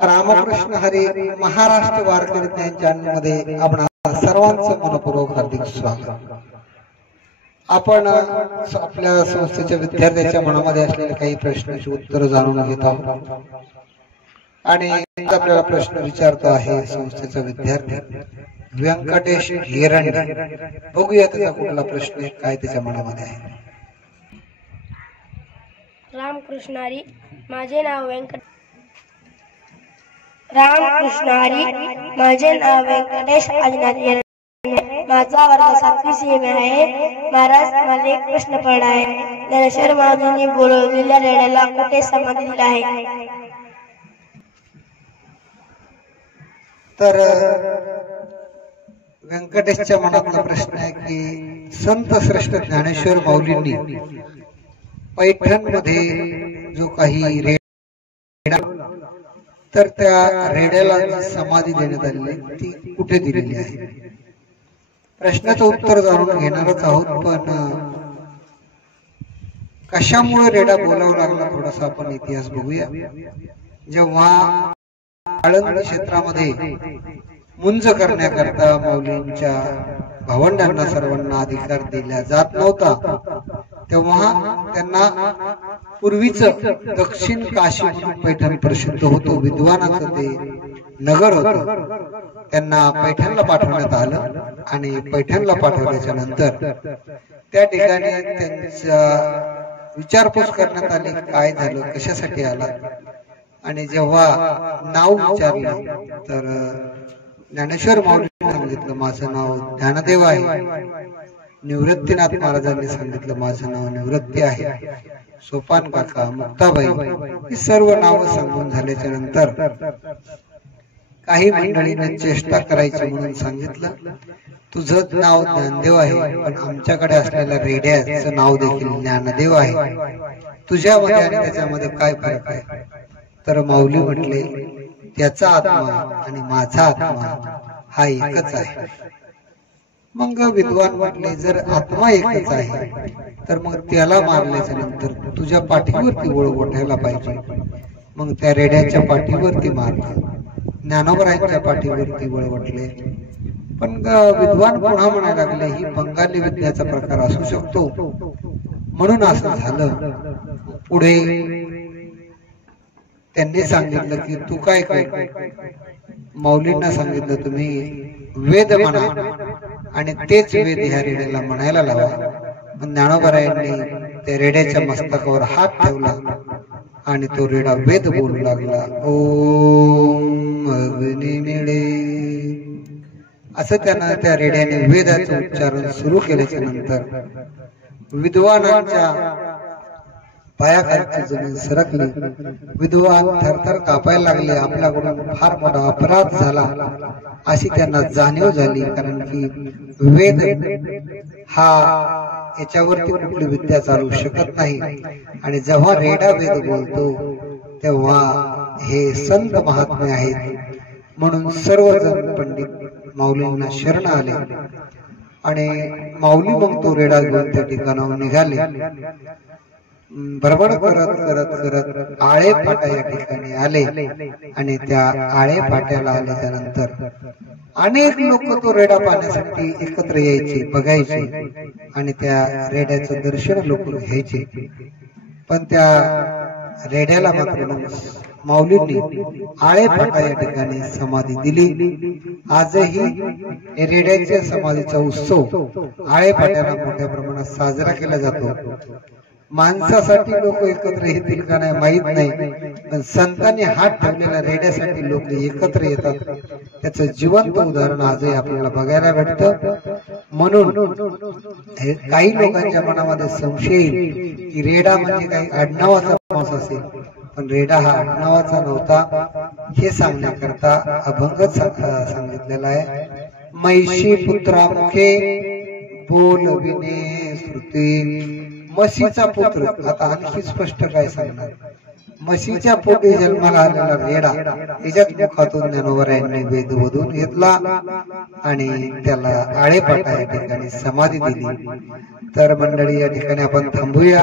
रामकृष्ण हरी महाराष्ट्र वारकरी चॅनलमध्ये आपण सर्वांचं मनपूर्वक हार्दिक स्वागत। आपण आपल्या संस्थेच्या विद्यार्थ्यांच्या मनामध्ये असलेले काही प्रश्नांची उत्तर जाणून घेत आहोत आणि आपल्याला प्रश्न विचारतो आहे संस्थेचा विद्यार्थी व्यंकटेश गिरंडे। बघूया त्याचा कुठला प्रश्न आहे, काय त्याच्या मनामध्ये आहे। रामकृष्ण हरी, माझे नाव रामकृष्ण हरी, माझे नाव व्यंकटेश आदिनाथ गिरंडे। माझा वर्ग 7वी सी में आहे। महाराज, मला एक प्रश्न पडला आहे। ज्ञानेश्वर माऊलींनी बोलवलेल्या रेड्याला कुठे समाधी दिली आहे? तर व्यंकटेशच्या मनातला प्रश्न आहे की संत श्रेष्ठ ज्ञानेश्वर माऊलींनी पैठण मध्ये जो काही रेडा, तर त्या रेड्याला समाधी देण्यात आलेली ती कुठे दिलेली आहे? प्रश्नाचं उत्तर जाणून घेणारच आहोत, पण कशामुळे रेडा बोलावं लागला थोडासा आपण इतिहास बघूया। जेव्हा आळंदी क्षेत्रामध्ये मुंज करण्याकरता माऊलींच्या भावंडांना सर्वांना अधिकार दिला जात नव्हता, तेव्हा त्यांना पूर्वीच दक्षिण काशी म्हणून पैठण प्रसिद्ध होतो, विद्वानाचं ते नगर होतं। त्यांना पैठणला पाठवण्यात आलं आणि पैठणला पाठवल्याच्या नंतर त्या ठिकाणी त्यांचा विचारपूस करण्यात आली, काय झालं, कशासाठी आला। आणि जेव्हा नाव विचारलं तर ज्ञानेश्वर माऊलींनी सांगितलं माझं नाव ज्ञानदेव आहे। निवृत्तीनाथ महाराजांनी सांगितलं माझं नाव निवृत्ती आहे। सोपान काका, मुक्ताबाई ही सर्व नावं सांगून झाल्याच्या नंतर काही मंडळीने चेष्टा करायची म्हणून सांगितलं, तुझं नाव ज्ञानदेव आहे पण आमच्याकडे असलेल्या रेड्याचं नाव देखील ज्ञानदेव आहे, तुझ्यामध्ये आणि त्याच्यामध्ये काय फरक आहे? तर माऊली म्हटले, त्याचा आत्मा आणि माझा आत्मा हा एकच आहे। मग विद्वान म्हटले, जर आत्मा एकच आहे तर मग त्याला मारल्याच्या नंतर तुझ्या पाठीवरती गोळ गोठायला पाहिजे। मग त्या रेड्याच्या पाठीवरती मारले, ज्ञानोबरायांच्या पाठीवरती वळवटले। पण विद्वान पुन्हा म्हणायला लागले, ही बंगाली विद्याचा प्रकार असू शकतो म्हणून असं झालं। पुढे त्यांनी सांगितलं की तू काय कर, माऊलींना सांगितलं तुम्ही वेद म्हणा आणि तेच वेद ह्या रेड्याला म्हणायला लावा। ज्ञानोबरायांनी त्या रेड्याच्या मस्तकावर हात ठेवला आणि तो रेडा वेद बोलू लागला, ओम अग्नी मिळे, असं त्यानं त्या रेड्याने वेदाचं उच्चारण सुरू केल्याच्या नंतर विद्वानांच्या पायाखालची जमीन सरकली। विद्वान थरथर कापायला लागले, आपल्याकडून फार मोठा अपराध झाला अशी त्यांना जाणीव झाली, कारण की वेद हा याच्यावरती कुठली विद्या चालू शकत नाही। आणि जेव्हा रेडा वेद बोलतो तेव्हा हे संत महात्मे आहेत म्हणून सर्वजण पंडित माऊलींना शरण आले आणि माऊली मग तो रेडा घेऊन त्या ठिकाणावर निघाले। बडबड करत करत करत आळे फाटा या ठिकाणी आले आणि त्या आळे फाट्याला आल्याच्या नंतर अनेक लोक तो रेडा पाहण्यासाठी एकत्र यायचे, बघायचे आणि त्या रेड्याचं दर्शन लोक घ्यायचे। पण त्या रेड्याला मात्र माऊलींनी आळे फाटा या ठिकाणी समाधी दिली। आजही रेड्याच्या समाधीचा उत्सव आळे फाट्याला मोठ्या प्रमाणात साजरा केला जातो। माणसासाठी लोक एकत्र येतील का नाही माहित नाही, पण संतांनी हात ठेवलेल्या रेड्यासाठी लोक एकत्र येतात। त्याचं जिवंत उदाहरण आजही आपल्याला बघायला भेटतं। म्हणून काही लोकांच्या मनामध्ये संशय येईल की रेडा म्हणजे काही आडनावाचा माणूस असेल, पण रेडा हा आडनावाचा नव्हता हे सांगण्याकरता अभंग सांगितलेला आहे। मैशी पुत्रामुखे बोलविणे श्रुती, म्हशीचा पुत्र, आता आणखी स्पष्ट काय सांगणार, म्हशीच्या पोटी जन्माला आलेला रेडा याच्याच मुखातून ज्ञानोबरायांनी वेद वधून घेतला आणि त्याला आळेपाटा या ठिकाणी समाधी दिली। तर मंडळी या ठिकाणी आपण थांबूया।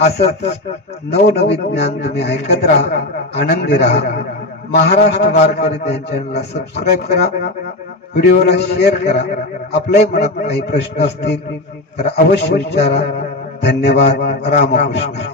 असंच नवनवीन ज्ञान तुम्ही ऐकत राहा, आनंदी राहा। महाराष्ट्र वारकरी ध्यान चॅनलला सबस्क्राईब करा, व्हिडिओला शेअर करा. आपल्याही मनात काही प्रश्न असतील तर अवश्य विचारा. धन्यवाद. रामकृष्ण.